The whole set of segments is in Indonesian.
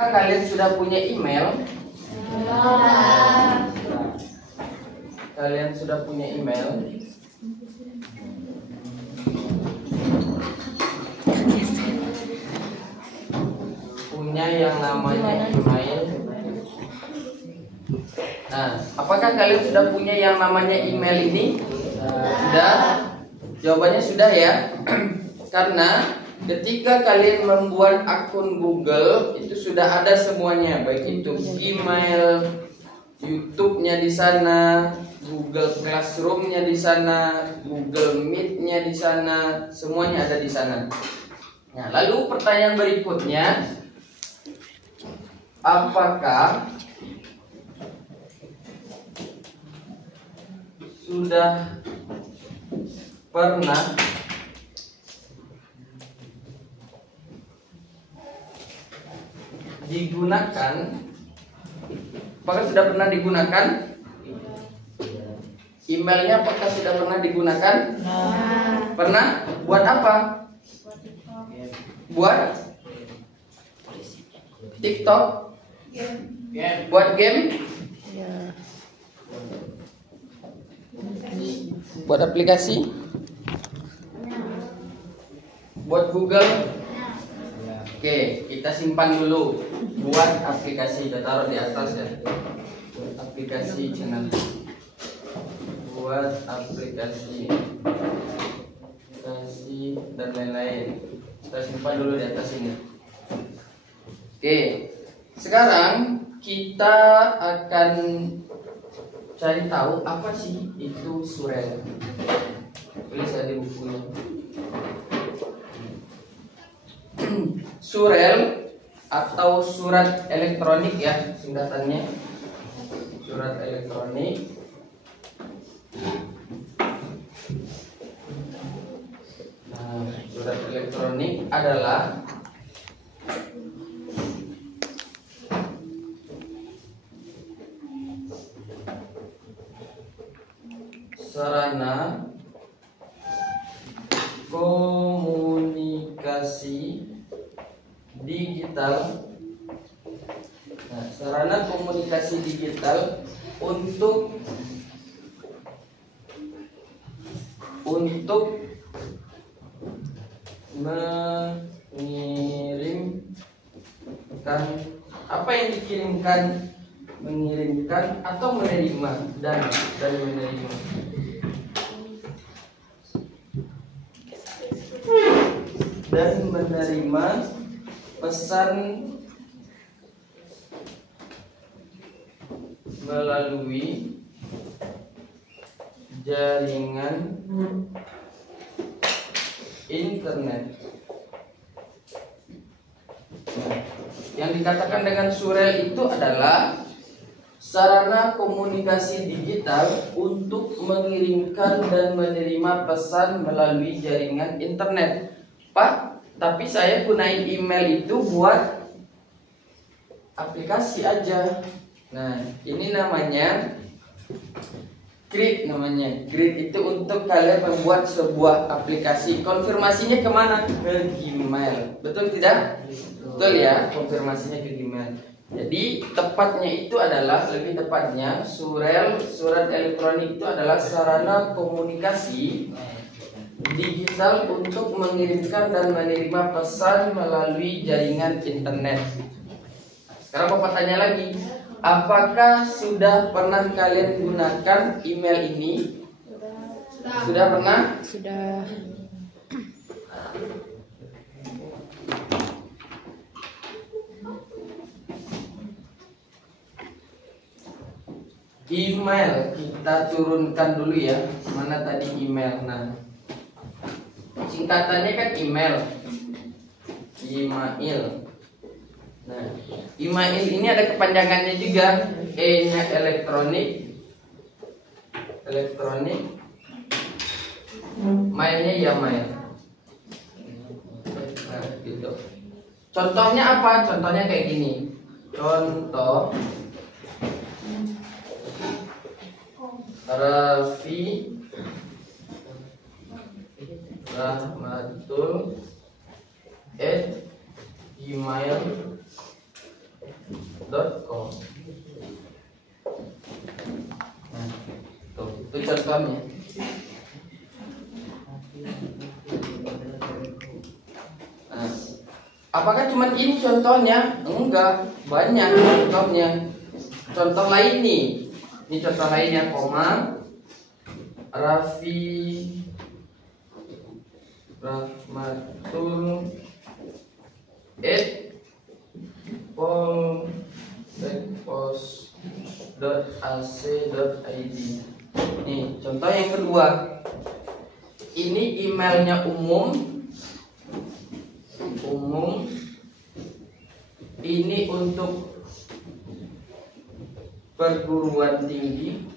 Kalian sudah punya email? Sudah. Kalian sudah punya email? Punya yang namanya email. Nah, apakah kalian sudah punya yang namanya email ini? Sudah? Jawabannya sudah ya. Karena ketika kalian membuat akun Google itu sudah ada semuanya, baik itu Gmail, YouTube-nya di sana, Google Classroom-nya di sana, Google Meet-nya di sana, semuanya ada di sana. Nah, lalu pertanyaan berikutnya, apakah sudah pernah digunakan? Apakah sudah pernah digunakan? Emailnya apakah sudah pernah digunakan? Pernah? Buat apa? Buat TikTok? Buat game? Buat aplikasi? Buat Google? Oke, kita simpan dulu. Buat aplikasi, kita taruh di atas ya. Buat aplikasi channel. Buat aplikasi dan lain-lain. Kita simpan dulu di atas ini. Oke, sekarang kita akan cari tahu apa sih itu surel. Tulis di bukunya. Surel atau surat elektronik ya singkatannya. Surat elektronik. Nah, surat elektronik adalah sarana komunikasi digital. Nah, sarana komunikasi digital untuk mengirimkan apa yang dikirimkan, mengirimkan atau menerima dan menerima. Dan menerima pesan melalui jaringan internet. Yang dikatakan dengan surel itu adalah sarana komunikasi digital untuk mengirimkan dan menerima pesan melalui jaringan internet. Pak, tapi saya gunain email itu buat aplikasi aja. Nah, ini namanya Grid namanya. Grid itu untuk kalian membuat sebuah aplikasi. Konfirmasinya kemana? Ke Gmail. Betul tidak? Betul ya, konfirmasinya ke Gmail. Jadi tepatnya itu adalah, lebih tepatnya surel, surat elektronik itu adalah sarana komunikasi digital untuk mengirimkan dan menerima pesan melalui jaringan internet. Sekarang Bapak tanya lagi, apakah sudah pernah kalian gunakan email ini? Sudah pernah? Sudah. Email kita turunkan dulu ya. Mana tadi email? Nah, singkatannya kan email. Email. Nah, email ini ada kepanjangannya juga. E-nya elektronik. Elektronik. Mailnya ya mail. Nah, gitu. Contohnya apa? Contohnya kayak gini. Contoh Raffi Rahmatul @gmail.com. gmail.com. Nah, itu contohnya. Nah, apakah cuma ini contohnya? Enggak, banyak contohnya. Contoh lain nih. Ini contoh lainnya, koma Raffi Rahmatul polsekpos.ac.id. Nih, contoh yang kedua. Ini emailnya umum. Ini untuk perguruan tinggi.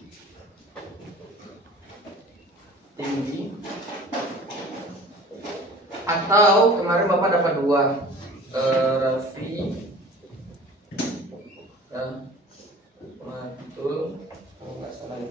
Atau kemarin Bapak dapat dua, Raffi Rahmatul, nggak salah ya.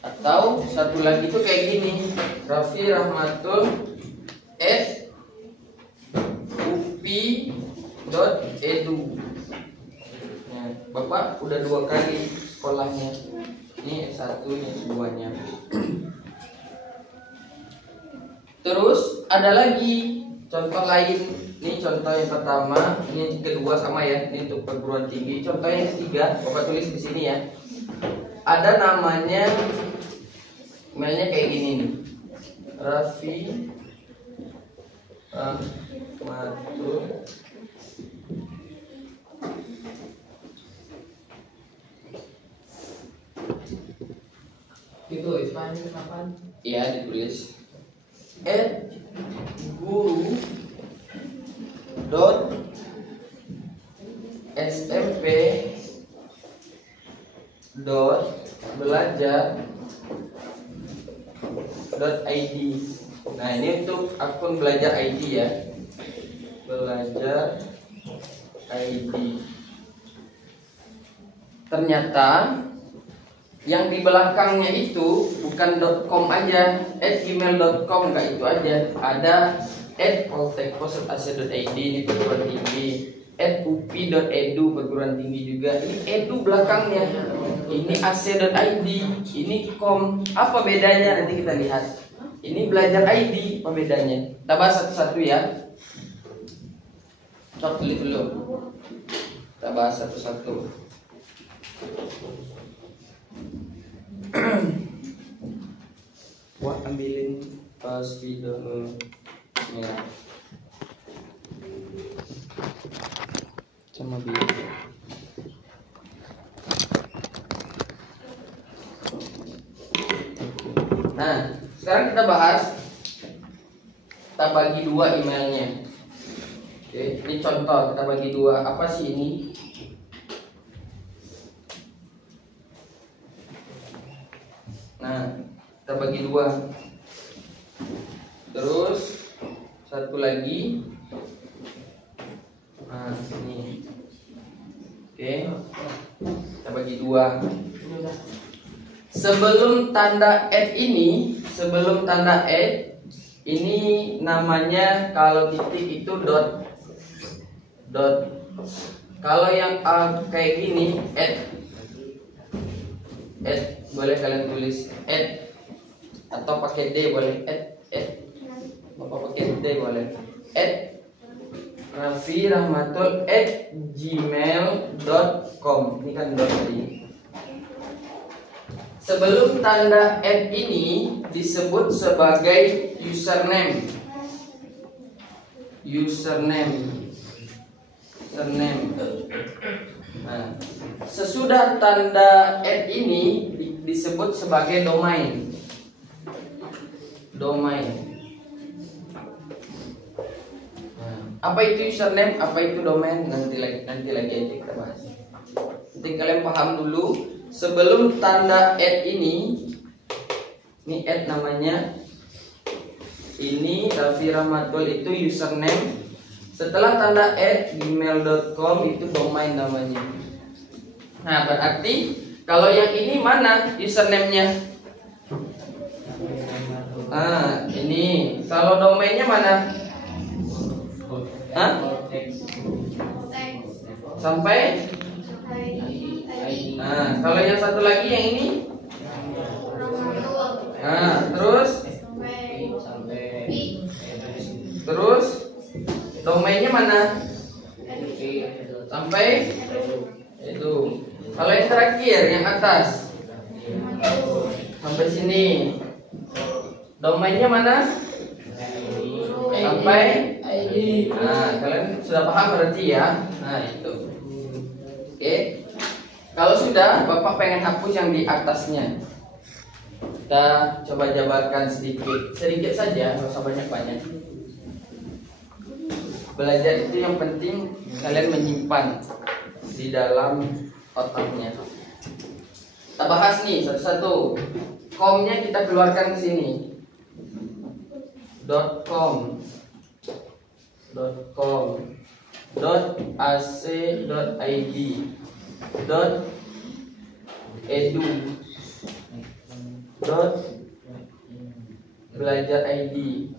Atau satu lagi tuh kayak gini, Raffi Rahmatul @upi.edu. Nah, Bapak udah 2 kali sekolahnya. Ini S1, ini semuanya. Terus ada lagi contoh lain. Ini contoh yang pertama, ini kedua sama ya. Ini untuk perguruan tinggi. Contoh yang ketiga, Bapak tulis di sini ya. Ada namanya, emailnya kayak gini nih, Raffi Rahmatul Ditulis panjang kapan? Iya, ditulis guru.smp.belajar.id. Nah, ini untuk akun belajar ID ya. Belajar ID. Ternyata yang di belakangnya itu bukan .com aja, @gmail.com, enggak itu aja. Ada @polsekpos.ac.id, ini perguruan tinggi, @upi.edu, perguruan tinggi juga. Ini edu belakangnya. Ini ac.id, ini com. Apa bedanya? Nanti kita lihat. Ini belajar ID, apa bedanya? Kita bahas satu-satu ya. Coba tulis dulu. Kita bahas satu-satu. Wah, ambilin pas videonya sama biar. Nah, sekarang kita bahas, kita bagi 2 emailnya. Oke, ini contoh, kita bagi 2. Apa sih ini? Nah, kita bagi 2. Terus satu lagi. Nah, ini. Oke. Kita bagi 2. Sebelum tanda add ini, ini namanya, kalau titik itu dot. Kalau yang kayak gini, add boleh kalian tulis add, atau pakai D boleh add, Bapak pakai D boleh add Raffi Rahmatul @gmail.com. Ini kan dot tadi. Sebelum tanda @ ini disebut sebagai username. Nah, sesudah tanda @ ini disebut sebagai domain. Apa itu username, apa itu domain, nanti lagi aja kita bahas. Nanti kalian paham dulu. Sebelum tanda @ ini namanya. Ini Raffi Rahmatul itu username. Setelah tanda @gmail.com itu domain namanya. Nah, berarti kalau yang ini mana username-nya? Ini. Kalau domainnya mana? Sampai? Kalau yang satu lagi yang ini? Terus domainnya mana? Sampai itu. Kalau yang terakhir yang atas sampai sini. Domainnya mana? Sampai ID. Kalian sudah paham berarti ya. Itu. Oke. Kalau sudah, Bapak pengen hapus yang di atasnya. Kita coba jabarkan sedikit saja, nggak usah banyak-banyak. Belajar itu yang penting kalian menyimpan di dalam otaknya. Kita bahas nih satu-satu. Com-nya kita keluarkan ke sini. .com, .ac.id, .edu, .belajar ID,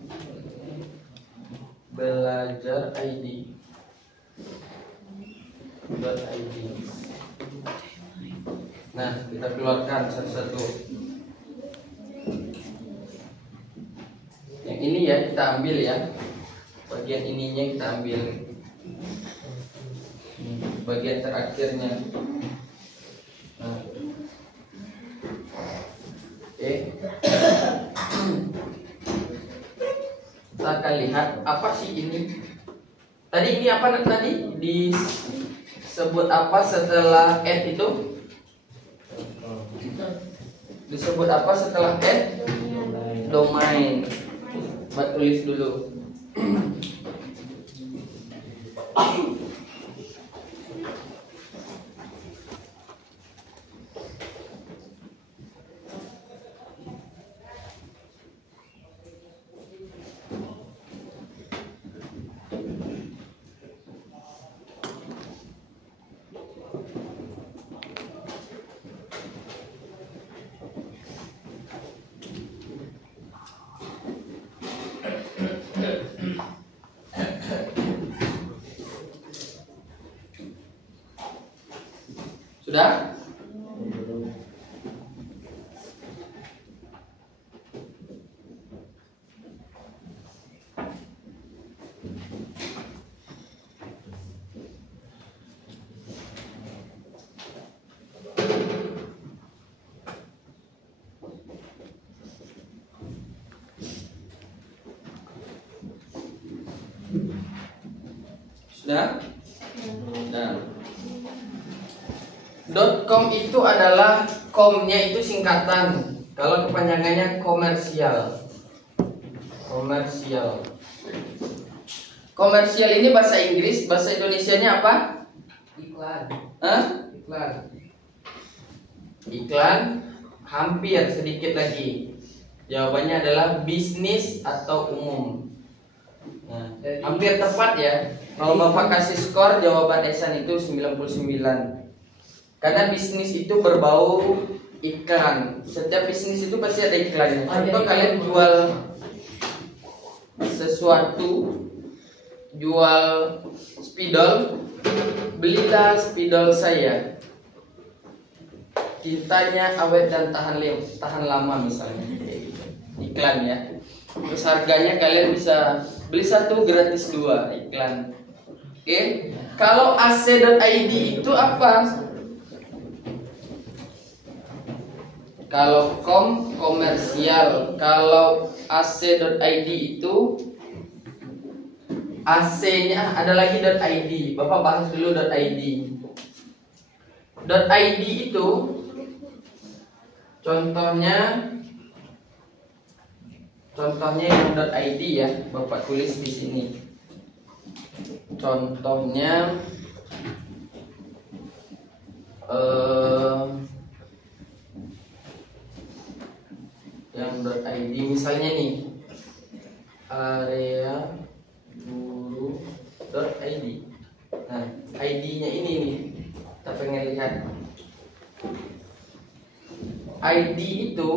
Nah, kita keluarkan satu-satu. Yang ini ya kita ambil ya. Bagian ininya kita ambil. Bagian terakhirnya. Oke. Kita akan lihat apa sih ini. Tadi ini apa tadi? Disebut apa setelah @ itu? Disebut apa setelah @? Domain. Buat tulis dulu. Sudah? Sudah? Nah. .com itu adalah com-nya itu singkatan. Kalau kepanjangannya komersial. Komersial ini bahasa Inggris, bahasa Indonesianya apa? Iklan. Hampir sedikit lagi. Jawabannya adalah bisnis atau umum. Nah, hampir tepat ya. Kalau Bapak kasih skor jawaban Esan itu 99. Karena bisnis itu berbau iklan. Setiap bisnis itu pasti ada iklannya. Contoh kalian jual sesuatu, jual spidol, belilah spidol saya. Tintanya awet dan tahan lama misalnya. Iklan ya. Terus harganya kalian bisa beli satu gratis dua, iklan. Oke. Kalau ac.id itu apa? Kalau komersial. Kalau ac.id itu AC-nya ada lagi .id. Bapak bahas dulu .id. .id itu contohnya yang .id ya, Bapak tulis di sini. Contohnya yang .id misalnya nih, area guru.id. Nah, ID-nya ini nih, kita pengen lihat. ID itu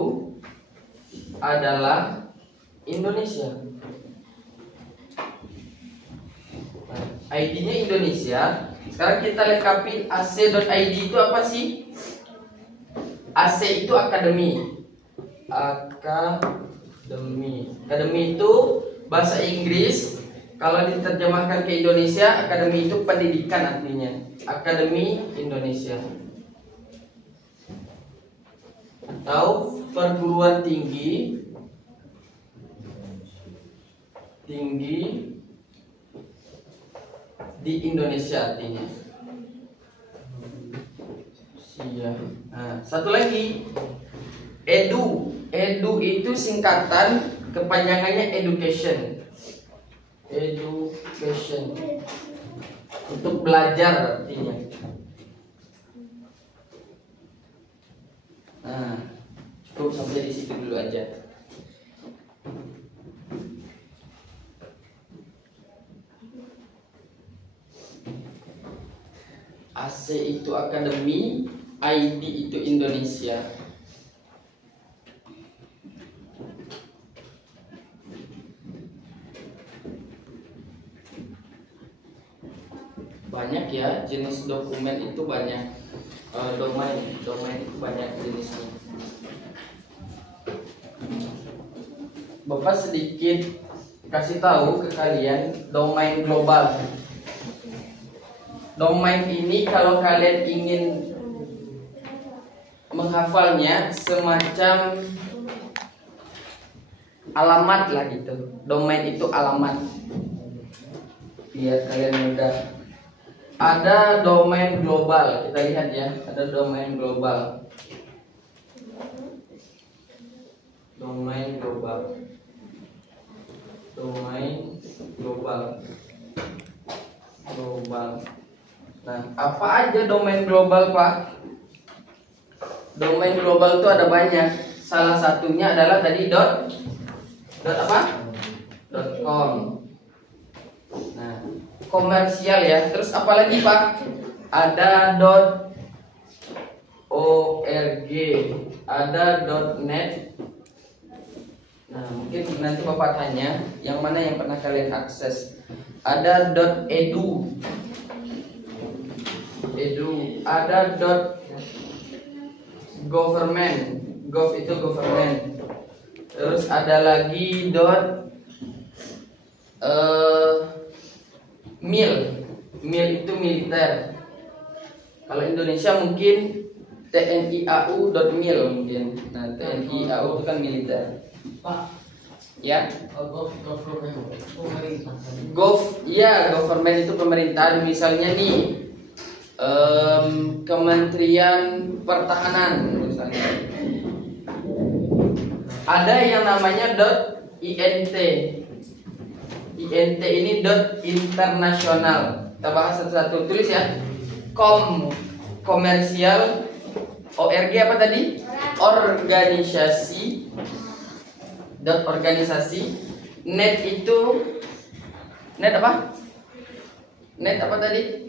adalah Indonesia. Nah, ID-nya Indonesia. Sekarang kita lengkapi ac.id itu apa sih? AC itu akademi. Akademi itu bahasa Inggris. Kalau diterjemahkan ke Indonesia, akademi itu pendidikan artinya. Akademi Indonesia. Atau perguruan tinggi di Indonesia artinya. Siap. Nah, satu lagi, edu. Edu itu singkatan, kepanjangannya education. Education. Untuk belajar artinya. Nah, cukup sampai di situ dulu aja. AC itu akademi, ID itu Indonesia. Banyak ya jenis dokumen itu, banyak. Domain itu banyak jenisnya. Bapak sedikit kasih tahu ke kalian domain global. Domain ini kalau kalian ingin menghafalnya semacam alamat lah gitu. Domain itu alamat. Biar kalian mudah. Ada domain global, kita lihat ya. Ada domain global. Domain global. Domain global. Global. Nah, apa aja domain global, Pak? Domain global itu ada banyak. Salah satunya adalah tadi dot .com. Nah, komersial ya. Terus apa lagi, Pak? Ada .org, ada .net. Nah, mungkin nanti Bapak tanya yang mana yang pernah kalian akses. Ada .edu. Ada .government. Gov itu government. Terus ada lagi mil. Mil itu militer. Kalau Indonesia mungkin TNI-AU.mil mungkin. Nah, TNI-AU itu kan militer. Pak, ya. Government itu pemerintahan. Misalnya nih, Kementerian Pertahanan misalnya. Ada yang namanya .int. INT ini internasional. Kita bahas satu-satu. Tulis ya. Komersial. ORG apa tadi? Organisasi. Organisasi. Net itu net apa? Net apa tadi?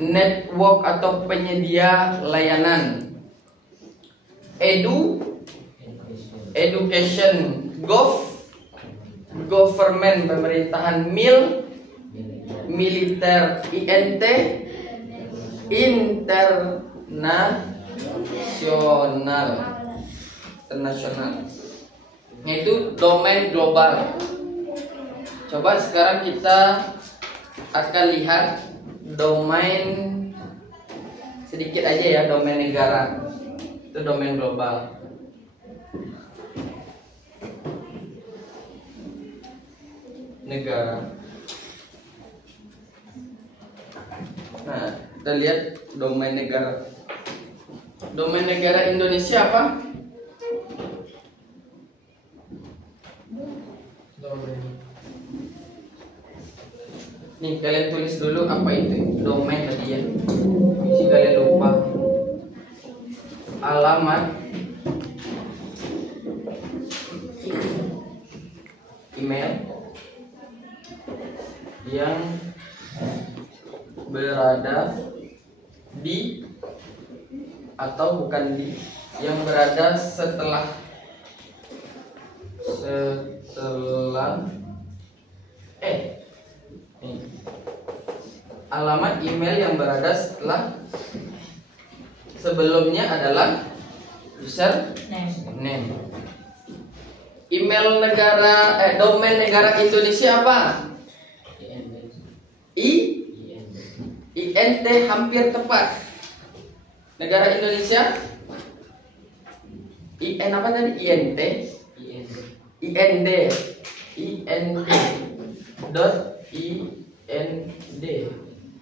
Network atau penyedia layanan. Education. Government pemerintahan. Militer. INT internasional. Yaitu domain global. Coba sekarang kita akan lihat domain sedikit aja ya, domain negara. Itu domain global. Negara. Nah, kita lihat domain negara. Domain negara Indonesia apa? Nih, kalian tulis dulu apa itu domain tadi ya. Si kalian lupa. Alamat email yang berada di atau bukan di, yang berada setelah alamat email yang berada setelah sebelumnya adalah user name. Email negara domain negara Indonesia apa? INT hampir tepat. Negara Indonesia IN apa tadi? INT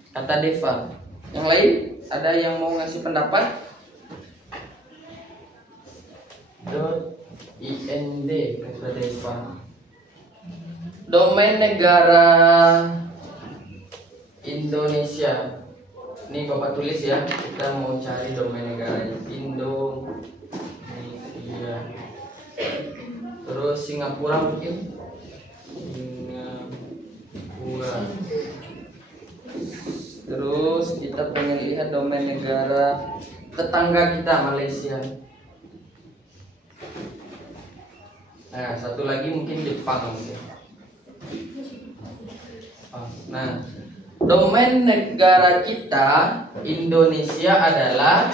kata Deva. Yang lain ada yang mau ngasih pendapat? .ind kata Deva. Domain negara Indonesia. Ini Bapak tulis ya. Kita mau cari domain negaranya Indonesia. Terus Singapura mungkin. Singapura. Terus kita pengen lihat domain negara tetangga kita Malaysia. Nah, satu lagi mungkin Jepang mungkin. Nah, domain negara kita Indonesia adalah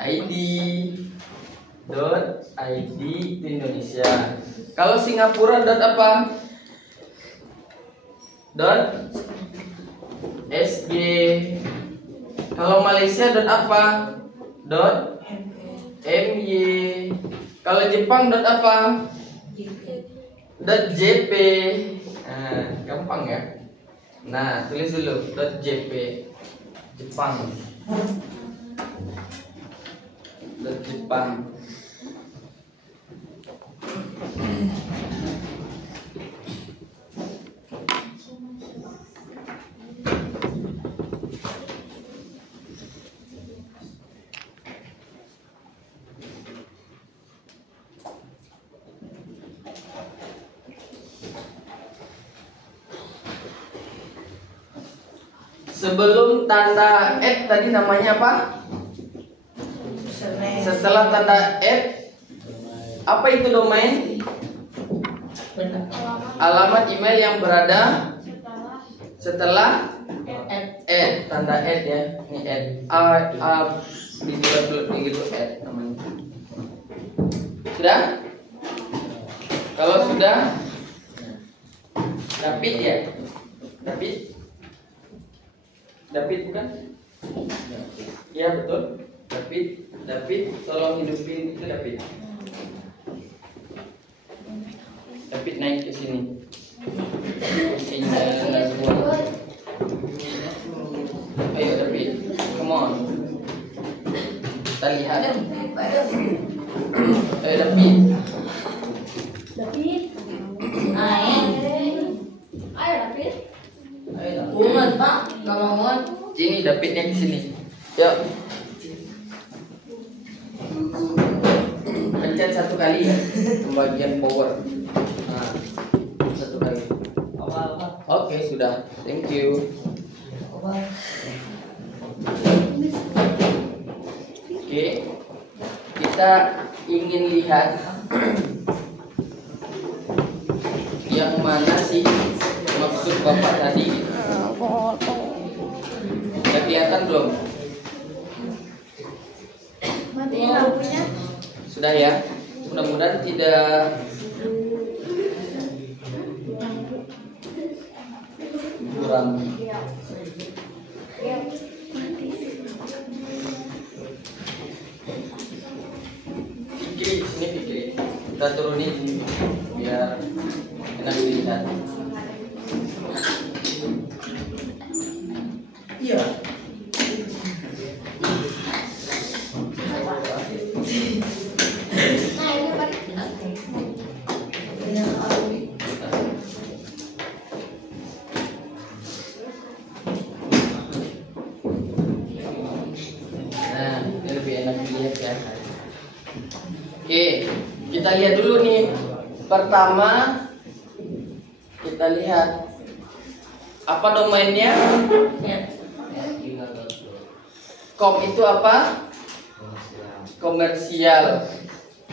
.id itu Indonesia. Kalau Singapura apa? .sg. Kalau Malaysia apa? .my. Kalau Jepang apa? .jp. Nah, gampang ya. Nah, tulis dulu .jp Jepang. Jepang. Sebelum tanda tadi namanya apa? Setelah tanda apa itu domain? Alamat email yang berada setelah tanda ya. Ini gitu namanya. Sudah? Kalau sudah, David ya? David bukan? Ya betul. David, tolong hidupin itu David. David naik ke sini. Ayo David, come on. Kita lihat. Ayo David. Ayo David. Bunga Pak, kalau mau. Sini Davidnya ke sini. Yuk. Pencet satu kali ya, pembagian power. Nah, satu kali. Oke, sudah. Thank you. Oke. Kita ingin lihat yang mana sih maksud Bapak tadi? Udah kelihatan belum? Matiin lampunya. Sudah ya. Mudah-mudahan tidak kurang. Iya. Iya. Fikri, sini Fikri. Kita turunin biar enak dilihat. Iya. Nah, ini Pak. Nah, ini lebih enak dilihat ya. Oke, kita lihat dulu nih. Pertama, kita lihat apa domainnya. Kom itu apa? Komersial.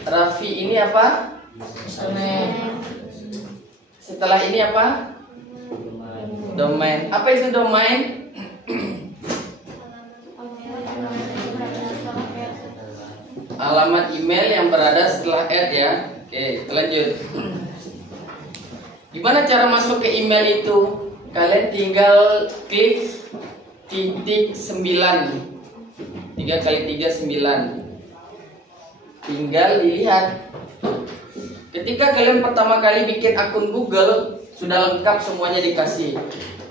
Raffi ini apa? Setelah ini apa? Domain. Apa itu domain? Alamat email yang berada setelah add ya. Oke, lanjut. Gimana cara masuk ke email itu? Kalian tinggal klik titik 9. 3 kali 3 9. Tinggal dilihat. Ketika kalian pertama kali bikin akun Google, sudah lengkap semuanya dikasih.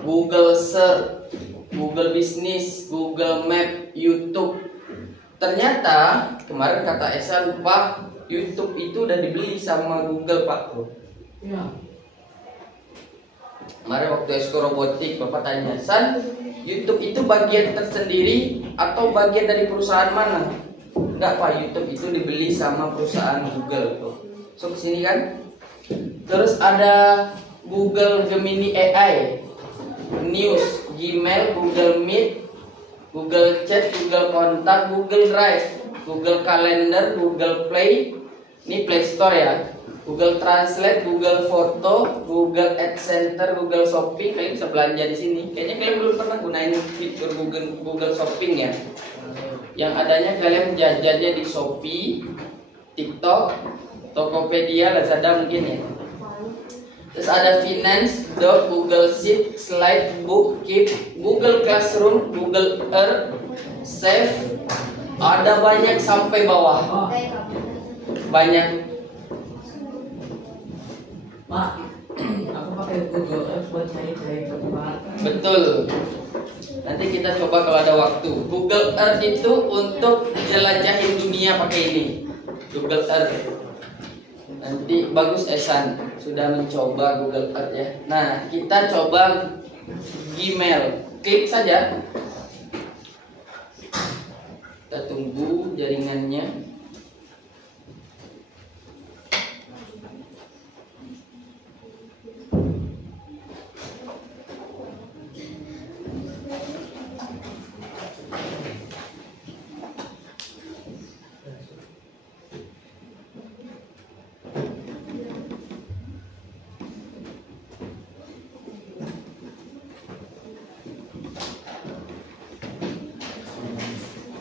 Google Search, Google Business, Google Map, YouTube. Ternyata kemarin kata Esan, Pak, YouTube itu udah dibeli sama Google, Pak. Iya. Kemarin waktu Esko Robotik, Bapak tanya, San, YouTube itu bagian tersendiri atau bagian dari perusahaan mana? Enggak, Pak, YouTube itu dibeli sama perusahaan Google tuh. So kesini kan. Terus ada Google Gemini AI, News, Gmail, Google Meet, Google Chat, Google Kontak, Google Drive, Google Calendar, Google Play, ini Play Store ya. Google Translate, Google Foto, Google Ad Center, Google Shopping. Kalian bisa belanja di sini. Kayaknya kalian belum pernah gunain fitur Google Shopping ya. Yang adanya kalian jajannya di Shopee, TikTok, Tokopedia, Lazada mungkin ya. Terus ada Finance, Doc, Google Sheet, Slide, Book, Keep, Google Classroom, Google Earth, Save. Ada banyak sampai bawah. Banyak. Pak, aku pakai Google Earth buat cari tempat. Betul. Nanti kita coba kalau ada waktu. Google Earth itu untuk jelajahin dunia pakai ini. Google Earth. Nanti bagus Esan sudah mencoba Google Earth ya. Nah, kita coba Gmail. Klik saja. Kita tunggu jaringannya.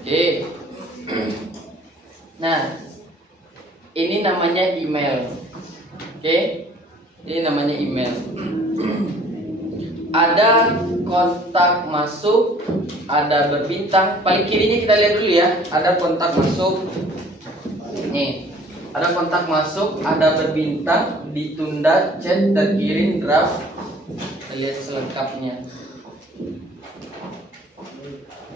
Oke. Nah, ini namanya email. Oke. Ini namanya email. Ada kontak masuk, ada berbintang. Paling kirinya kita lihat dulu ya. Ada kontak masuk. Nih, ada kontak masuk, ada berbintang, ditunda, chat, terkirim, draft. Kita lihat selengkapnya.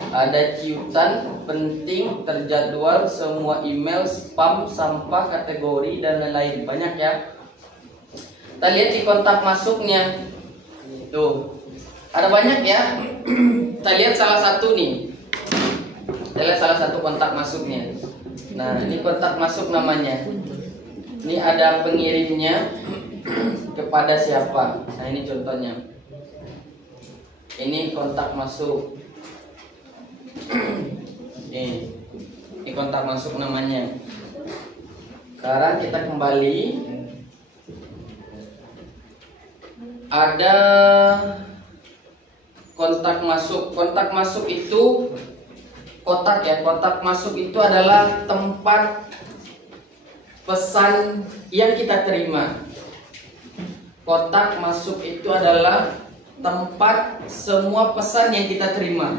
Ada ciutan, penting, terjadwal, semua email, spam, sampah, kategori, dan lain-lain. Banyak ya. Kita lihat di kontak masuknya. Tuh, ada banyak ya. Kita lihat salah satu nih. Kita lihat salah satu kontak masuknya. Nah, ini kontak masuk namanya. Ini ada pengirimnya kepada siapa. Nah, ini contohnya. Ini kontak masuk. Ini kontak masuk namanya. Sekarang kita kembali. Ada kontak masuk. Kontak masuk itu kotak ya. Kotak masuk itu adalah tempat pesan yang kita terima. Kotak masuk itu adalah tempat semua pesan yang kita terima.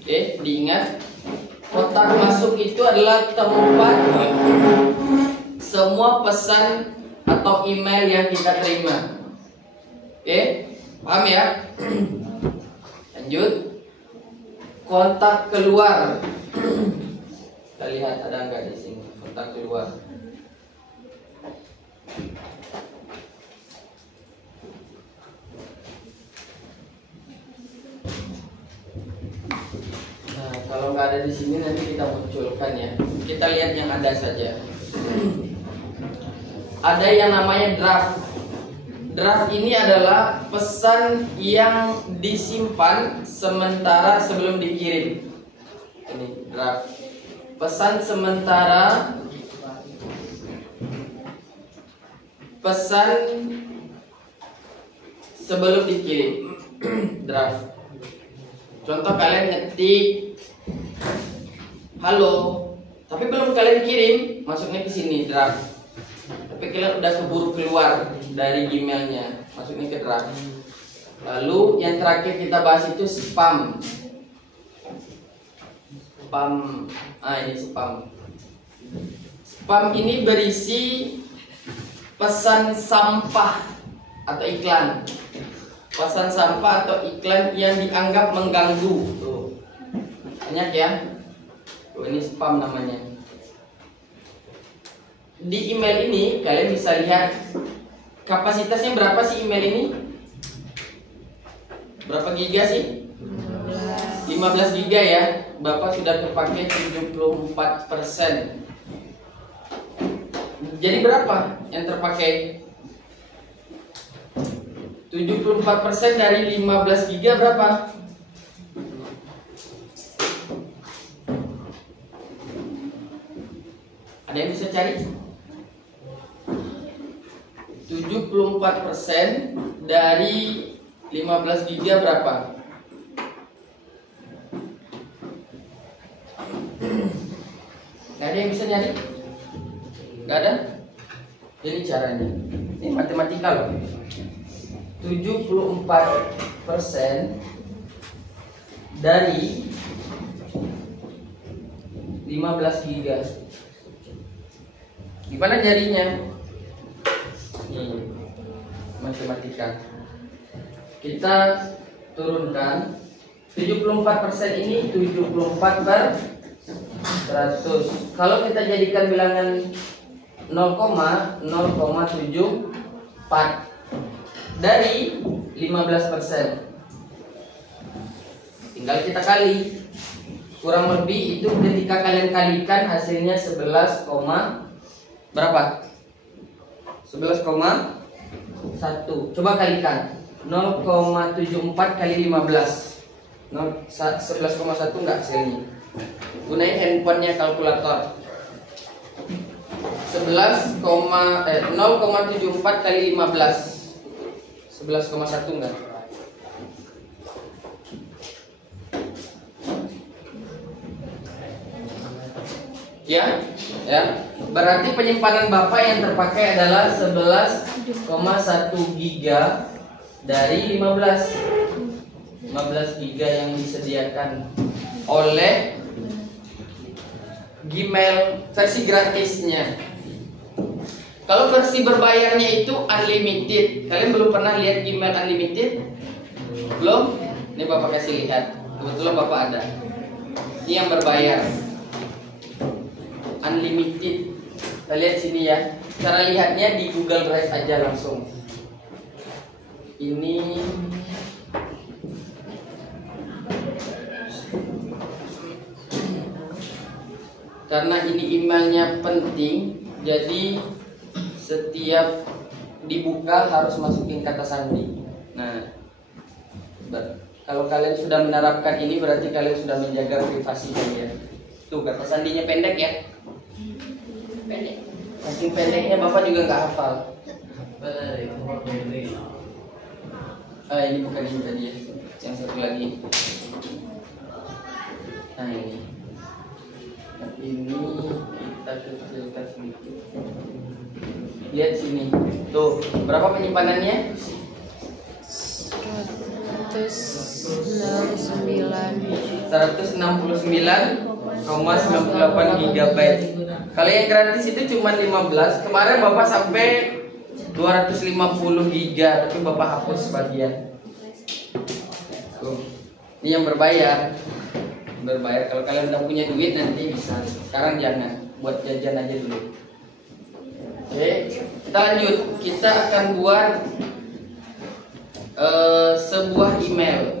Oke, diingat, kotak masuk itu adalah tempat semua pesan atau email yang kita terima. Oke, paham ya? Lanjut. Kontak keluar. Kita lihat ada nggak di sini kontak keluar. Nah, kalau nggak ada di sini nanti kita munculkan ya. Kita lihat yang ada saja. Ada yang namanya draft. Draft ini adalah pesan yang disimpan sementara sebelum dikirim. Ini draft. Pesan sementara, pesan sebelum dikirim. Draft. Contoh, kalian ngetik halo, tapi belum kalian kirim, masuknya ke sini draft. Tapi kalian udah keburu keluar dari Gmailnya, masuknya ke draft. Lalu yang terakhir kita bahas itu spam. Spam, ini spam. Spam ini berisi pesan sampah atau iklan. Pesan sampah atau iklan yang dianggap mengganggu. Tuh. Banyak ya. Tuh, ini spam namanya. Di email ini kalian bisa lihat kapasitasnya berapa sih email ini? Berapa giga sih? 15 giga ya. Bapak sudah terpakai 74%. Jadi berapa yang terpakai? 74% dari 15 giga berapa? Ada yang bisa cari? 74% dari 15 giga berapa? Gak ada yang bisa nyari? Gak ada? Ini caranya. Ini matematika loh. 74% dari 15 giga. Gimana nyarinya? Nih, matematika. Kita turunkan 74% ini 74 per 100. Kalau kita jadikan bilangan 0,074 dari 15%, tinggal kita kali. Kurang lebih itu ketika kalian kalikan hasilnya 11, berapa? 11,1. Coba kalikan 0,74 kali 15. 11,1 enggak hasilnya. Gunain handphonenya, kalkulator. 0,74 kali 15. 11,1 enggak? Ya, berarti penyimpanan Bapak yang terpakai adalah 11,1 giga dari 15 giga yang disediakan oleh Gmail versi gratisnya. Kalau versi berbayarnya itu unlimited. Kalian belum pernah lihat Gmail unlimited? Belum? Ini Bapak kasih lihat. Kebetulan Bapak ada. Ini yang berbayar. Unlimited. Kita lihat sini ya. Cara lihatnya di Google Drive aja langsung. Ini karena ini emailnya penting, jadi setiap dibuka harus masukin kata sandi. Nah, kalau kalian sudah menerapkan ini berarti kalian sudah menjaga privasi kalian. Tuh, kata sandinya pendek ya. Pendek. Saking pendeknya Bapak juga nggak hafal. Ini bukan ini tadi ya. Yang satu lagi. Nah ini. Ini kita kecilkan sedikit. Lihat sini. Tuh, berapa penyimpanannya? 169,98 GB. Kalau yang gratis itu cuma 15. Kemarin Bapak sampai 250 GB, tapi Bapak hapus sebagian. Tuh. Ini yang berbayar. Kalau kalian udah punya duit nanti bisa. Sekarang jangan, buat jajan aja dulu. Oke, kita lanjut. Kita akan buat sebuah email.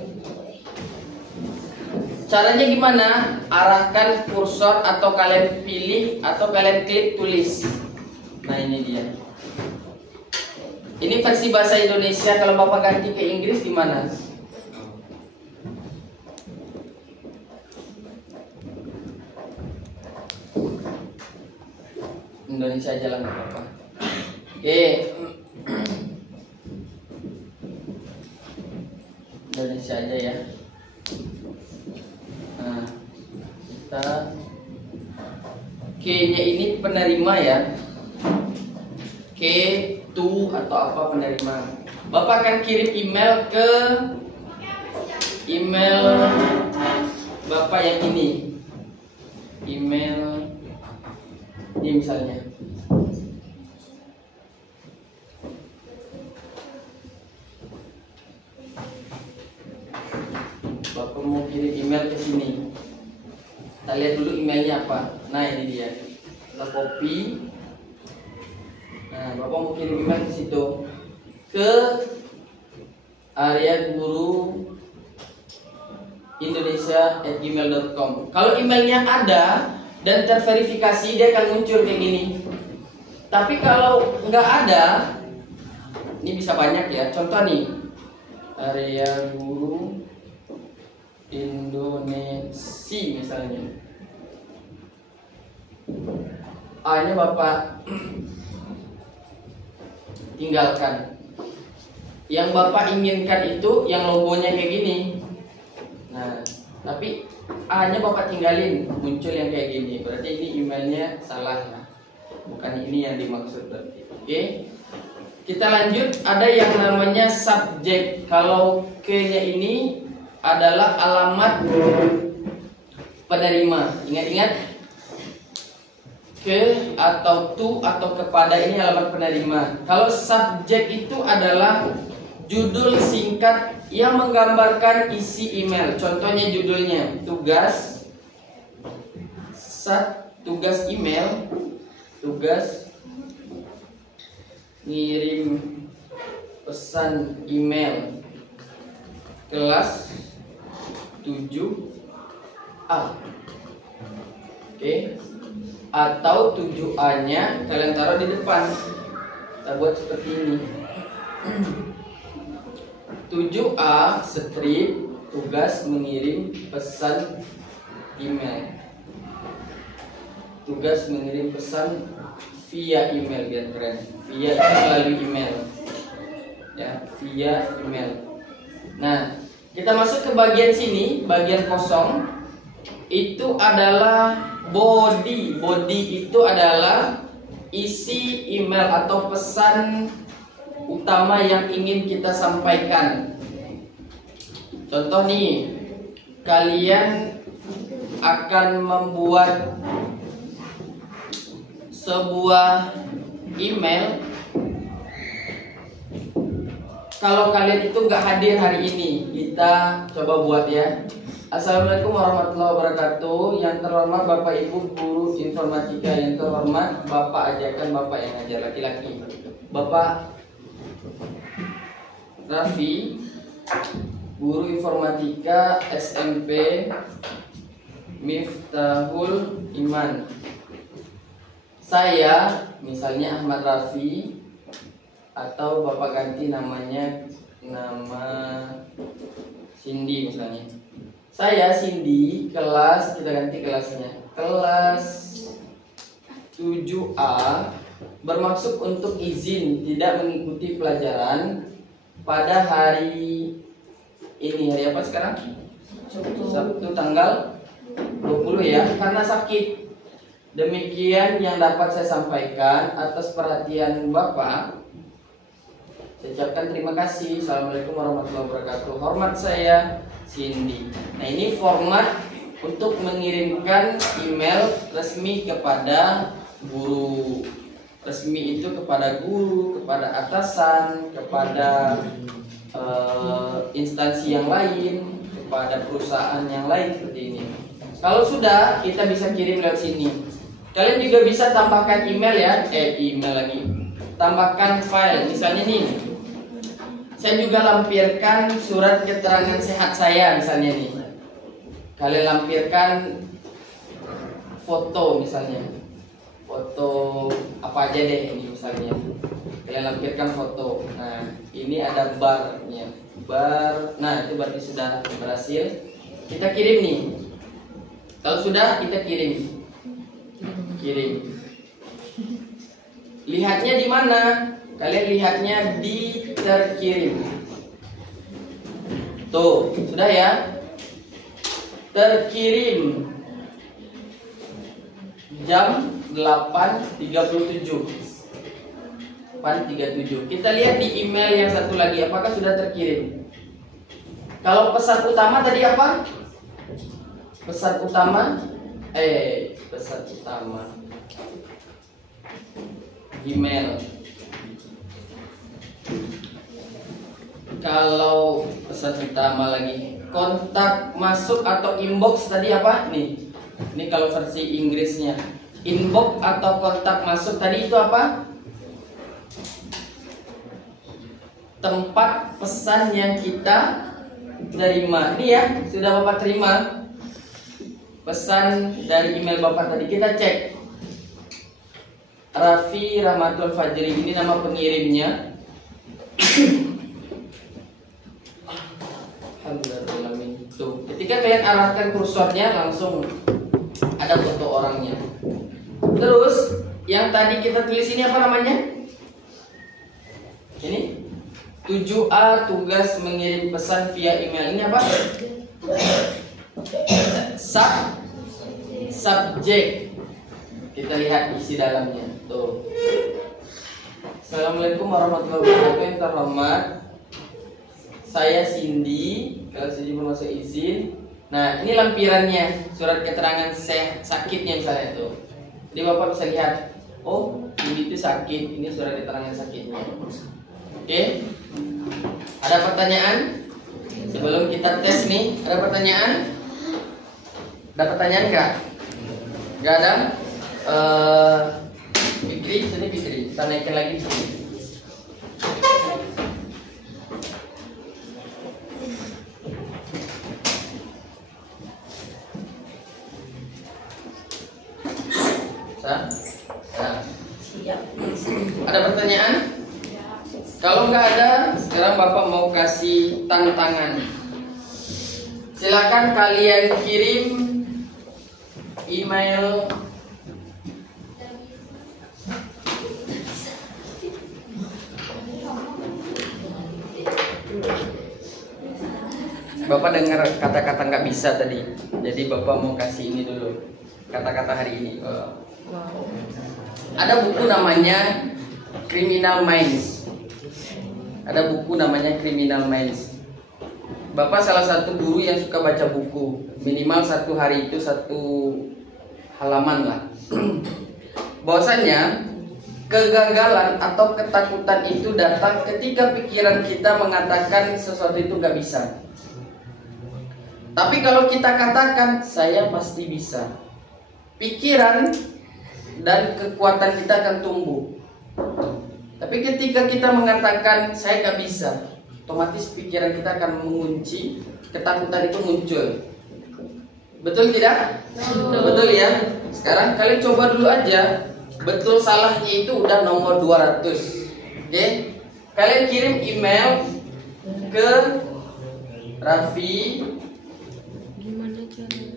Caranya gimana? Arahkan kursor atau kalian pilih atau kalian klik tulis. Nah ini dia. Ini versi bahasa Indonesia. Kalau Bapak ganti ke Inggris gimana? Indonesia aja lah nggak apa-apa. Oke. Indonesia aja ya. Nah, kita K-nya ini penerima ya. K to atau apa penerima. Bapak akan kirim email ke email Bapak yang ini. Email ini misalnya. Bapak mau kirim email ke sini. Kita lihat dulu emailnya apa. Nah ini dia. Kita copy. Nah Bapak mau kirim email ke situ. Ke area guru Indonesia@gmail.com. Kalau emailnya ada dan terverifikasi, dia akan muncul kayak gini. Tapi kalau nggak ada, ini bisa banyak ya. Contoh nih, area guru Indonesia misalnya. A-nya Bapak tinggalkan. Yang Bapak inginkan itu yang logonya kayak gini. Nah, tapi A-nya Bapak tinggalin, muncul yang kayak gini. Berarti ini emailnya salah ya. Bukan ini yang dimaksud berarti. Oke. Kita lanjut, ada yang namanya subjek. Kalau K-nya ini adalah alamat penerima. Ingat-ingat, ke atau to atau kepada ini alamat penerima. Kalau subjek itu adalah judul singkat yang menggambarkan isi email. Contohnya judulnya tugas email, tugas ngirim pesan email kelas 7A. Oke. Atau 7A-nya kalian taruh di depan. Kita buat seperti ini. 7A strip tugas mengirim pesan email. Tugas mengirim pesan via email, biar keren. Via itu melalui email. Ya, via email. Nah, kita masuk ke bagian sini, bagian kosong. Itu adalah body. Body itu adalah isi email atau pesan utama yang ingin kita sampaikan. Contoh nih, kalian akan membuat sebuah email. Kalau kalian itu nggak hadir hari ini, kita coba buat ya. Assalamualaikum warahmatullahi wabarakatuh. Yang terhormat Bapak Ibu guru informatika, yang terhormat Bapak ajakan Bapak yang ngajar laki-laki, Bapak Raffi, guru informatika SMP Miftahul Iman. Saya misalnya Ahmad Raffi, atau Bapak ganti namanya nama Cindy misalnya. Saya Cindy, kelas, kita ganti kelasnya, kelas 7A, bermaksud untuk izin tidak mengikuti pelajaran pada hari ini. Hari apa sekarang? Sabtu tanggal 20 ya, karena sakit. Demikian yang dapat saya sampaikan. Atas perhatian Bapak, saya ucapkan terima kasih. Assalamualaikum warahmatullahi wabarakatuh. wabarakatuh. Hormat saya Cindy. Nah, ini format untuk mengirimkan email resmi kepada guru. Resmi itu kepada guru, kepada atasan, kepada instansi yang lain, kepada perusahaan yang lain seperti ini. Kalau sudah, kita bisa kirim lewat sini. Kalian juga bisa tambahkan email ya, email lagi. Tambahkan file, misalnya nih. Saya juga lampirkan surat keterangan sehat saya misalnya nih. Kalian lampirkan foto misalnya. Foto apa aja deh ini misalnya. Kalian lampirkan foto. Nah, ini ada barnya. Bar. Nah, itu berarti sudah berhasil. Kita kirim nih. Kalau sudah, kita kirim. Kirim. Lihatnya di mana? Kalian lihatnya di terkirim. Tuh, sudah ya? Terkirim jam 8.37. 8.37. Kita lihat di email yang satu lagi, apakah sudah terkirim? Kalau pesan utama tadi apa? Pesan utama email. Kalau pesan utama lagi, kontak masuk atau inbox tadi apa nih? Ini kalau versi Inggrisnya. Inbox atau kontak masuk tadi itu apa? Tempat pesan yang kita terima. Ini ya, sudah Bapak terima pesan dari email Bapak tadi. Kita cek. Raffi Rahmatul Fajri, ini nama pengirimnya. Alhamdulillah. Tuh, ketika kalian arahkan kursornya langsung ada foto orangnya. Terus yang tadi kita tulis ini apa namanya? Ini 7A, tugas mengirim pesan via email. Ini apa? Subjek. Kita lihat isi dalamnya. Tuh. Assalamualaikum warahmatullahi wabarakatuh. Yang terhormat, saya Cindy. Kalau Cindy bermaksud izin. Nah, ini lampirannya, surat keterangan sakitnya misalnya itu. Jadi Bapak bisa lihat, oh ini itu sakit, ini surat keterangan sakitnya. Oke. Ada pertanyaan? Sebelum kita tes nih, ada pertanyaan? Ada pertanyaan nggak? Nggak ada? Fikri, sini Fikri, kita naikin lagi sini. Ada pertanyaan? Kalau nggak ada, sekarang Bapak mau kasih tantangan. Silakan kalian kirim email Bapak dengar kata-kata nggak bisa tadi. Jadi Bapak mau kasih ini dulu, kata-kata hari ini. Ada buku namanya Criminal Minds. Ada buku namanya Criminal Minds. Bapak salah satu guru yang suka baca buku. Minimal satu hari itu satu halaman lah. Bahwasanya kegagalan atau ketakutan itu datang ketika pikiran kita mengatakan sesuatu itu nggak bisa. Tapi kalau kita katakan saya pasti bisa, pikiran dan kekuatan kita akan tumbuh. Tapi ketika kita mengatakan saya nggak bisa, otomatis pikiran kita akan mengunci, ketakutan itu muncul. Betul tidak? Betul ya. Sekarang kalian coba dulu aja. Betul salahnya itu udah nomor 200. Oke? Kalian kirim email ke Raffi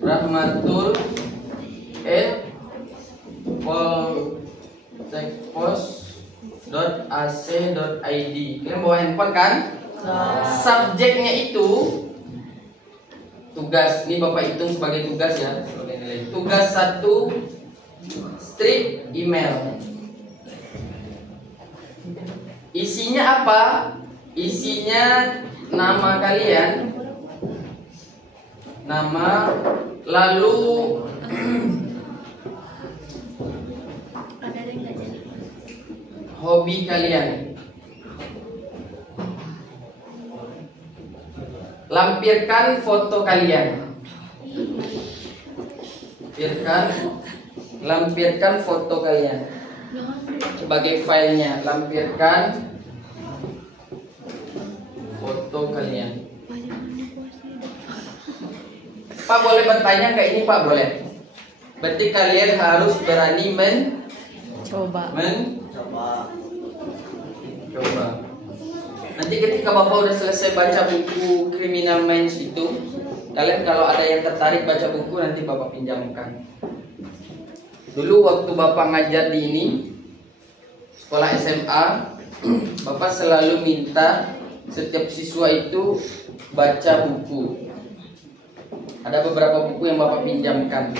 Rahmatul poltekpos.ac.id. Kalian bawa handphone kan? Subjeknya itu tugas. Ini Bapak hitung sebagai tugas ya. Tugas 1 strip email. Isinya apa? Isinya nama kalian, nama, lalu hobi kalian. Lampirkan foto kalian. Lampirkan foto kalian sebagai filenya. Lampirkan foto kalian. Pak boleh bertanya kayak ini Pak, boleh? Berarti kalian harus berani mencoba. Nanti ketika Bapak udah selesai baca buku Criminal Minds itu, kalian kalau ada yang tertarik baca buku nanti Bapak pinjamkan. Dulu waktu Bapak ngajar di ini sekolah SMA, Bapak selalu minta setiap siswa itu baca buku. Ada beberapa buku yang Bapak pinjamkan.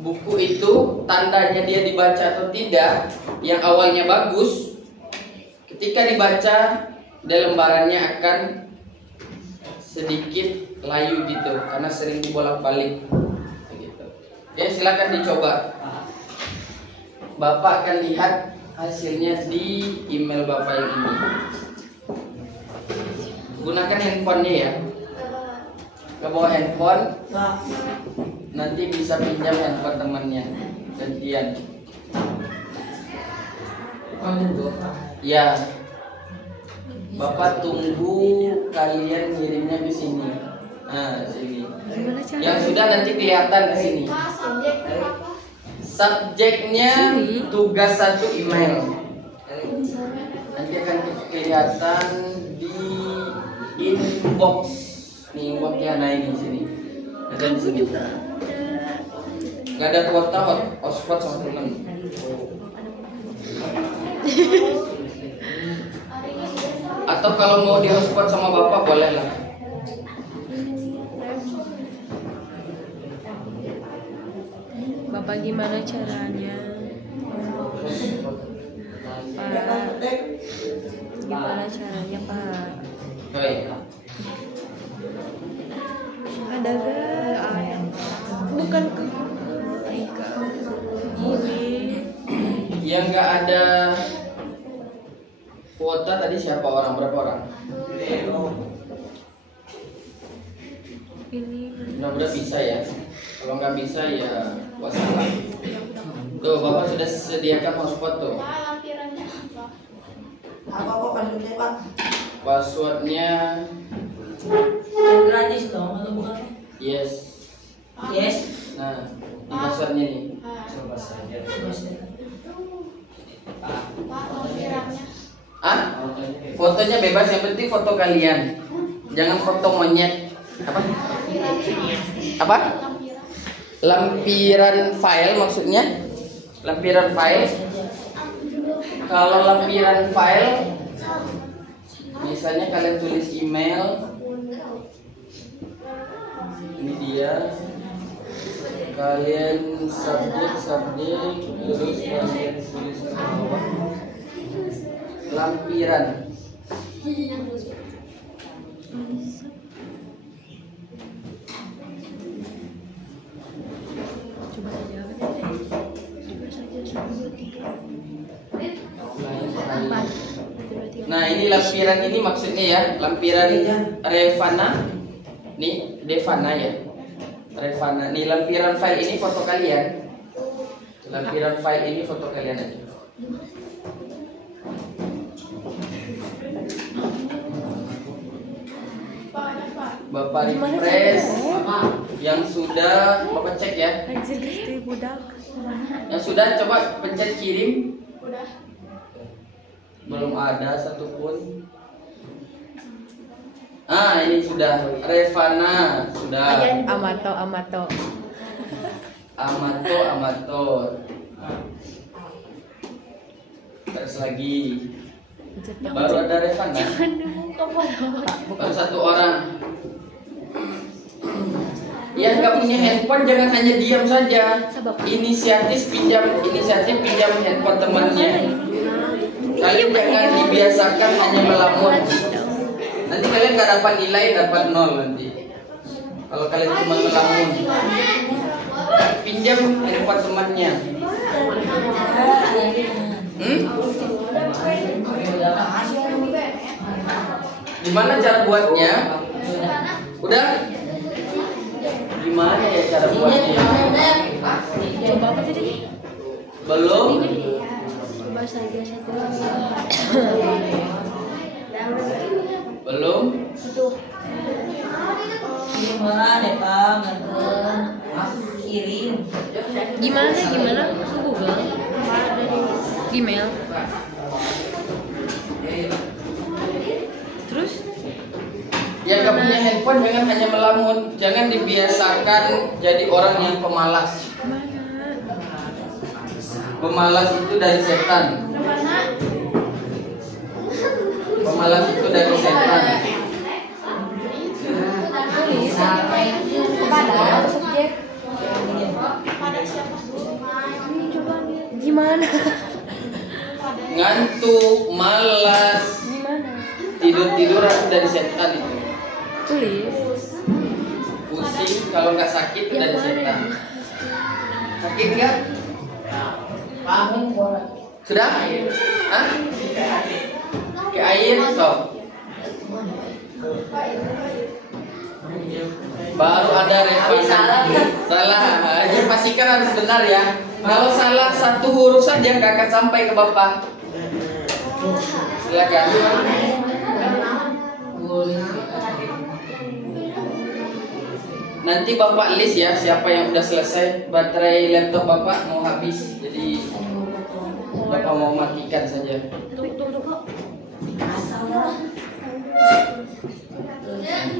Buku itu tandanya dia dibaca atau tidak, yang awalnya bagus, ketika dibaca lembarannya akan sedikit layu gitu karena sering dibolak-balik gitu. Ya silakan dicoba. Bapak akan lihat hasilnya di email Bapak yang ini. Gunakan handphonenya ya. Ke bawa handphone, nanti bisa pinjam handphone temannya gantian. Ya, Bapak tunggu kalian ngirimnya ke sini. Nah, sini. Yang sudah nanti kelihatan di sini. Subjeknya tugas 1 email. Nanti akan kelihatan di inbox. Nih inboxnya, nah ini di sini. Ada di sini. Gak ada kuota hotspot sama teman. Atau kalau mau di hotspot sama Bapak boleh lah. Bapak gimana caranya? Pak, gimana caranya Pak? Baik. Ada gak? Bukan ke ini. Yang nggak ada kuota tadi siapa, orang berapa orang? Ini Mudah-mudahan bisa ya. Kalau nggak bisa ya wassalam. Tuh Bapak sudah sediakan hotspot tuh. Apa kok passwordnya Pak? Passwordnya Gratis dong atau bukan? yes. Yes. Nah, ini passwordnya nih. Coba saja. Ah? Fotonya bebas, yang penting foto kalian. Jangan foto monyet. Apa? Apa? Lampiran file maksudnya? Lampiran file. Kalau lampiran file, misalnya kalian tulis email. Ini dia. Kalian subjek terus kalian tulis ke bawah. Lampiran. coba saja. Nah, ini lampiran ini maksudnya ya, lampiran Revana. Nih, Devana ya. Revana. Nih lampiran file ini foto kalian. Lampiran file ini foto kalian aja. Bapak refresh. Yang sudah Bapak cek ya. Anjir guys, budak. Yang sudah coba pencet kirim. Belum ada satupun. Ah, ini sudah Revana, sudah. Amato. Amato. Terus lagi. Baru ada Revana. Baru 1 orang. Yang nggak punya handphone jangan hanya diam saja. Inisiatif pinjam handphone temannya. Kalian jangan dibiasakan hanya melamun. Nanti kalian nggak dapat nilai, dapat 0 nanti. Kalau kalian cuma melamun. Pinjam handphone temannya. Gimana cara buatnya? Udah? Gimana ya cara buatnya? Coba apa tadi? Belum? Bahasa biasa Belum? Gimana deh Pak? Kirim. Gimana? Ke Google. Ada di Gmail. Terus? Yang gak punya handphone jangan hanya melamun. Jangan dibiasakan jadi orang yang pemalas. Mana? Pemalas itu dari setan. Pemalas itu dari setan. Kepada subjek. Gimana? Ngantuk, malas, Gimana? tidur-tiduran itu dari setan itu. Tulis. Pusing kalau nggak sakit itu dari setan. Sakit nggak? Sudah? Hah? Ke air sok. Baru ada revisi. Salah. Jadi pastikan harus benar ya. Kalau salah satu huruf saja nggak akan sampai ke Bapak. Silakan. Nanti Bapak list ya siapa yang udah selesai. Baterai laptop Bapak mau habis. Jadi Bapak mau matikan saja.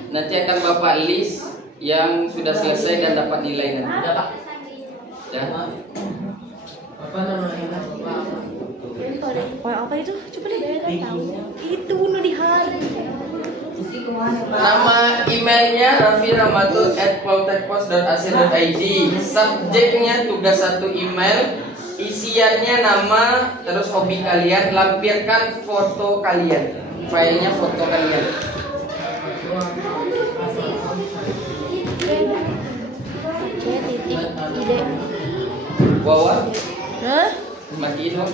Nanti akan Bapak list yang sudah selesai dan dapat nilai nanti. Udah Pak. Ya. Apa namanya? Apa itu? Coba deh. Itu bunuh di hari. Nama emailnya raffi.rahmatul@poltekpos.ac.id. Subjeknya tugas 1 email. Isiannya nama, terus hobi kalian. Lampirkan foto kalian. Filenya foto kalian. Titik ide. Wawa, Hah? matiin dong.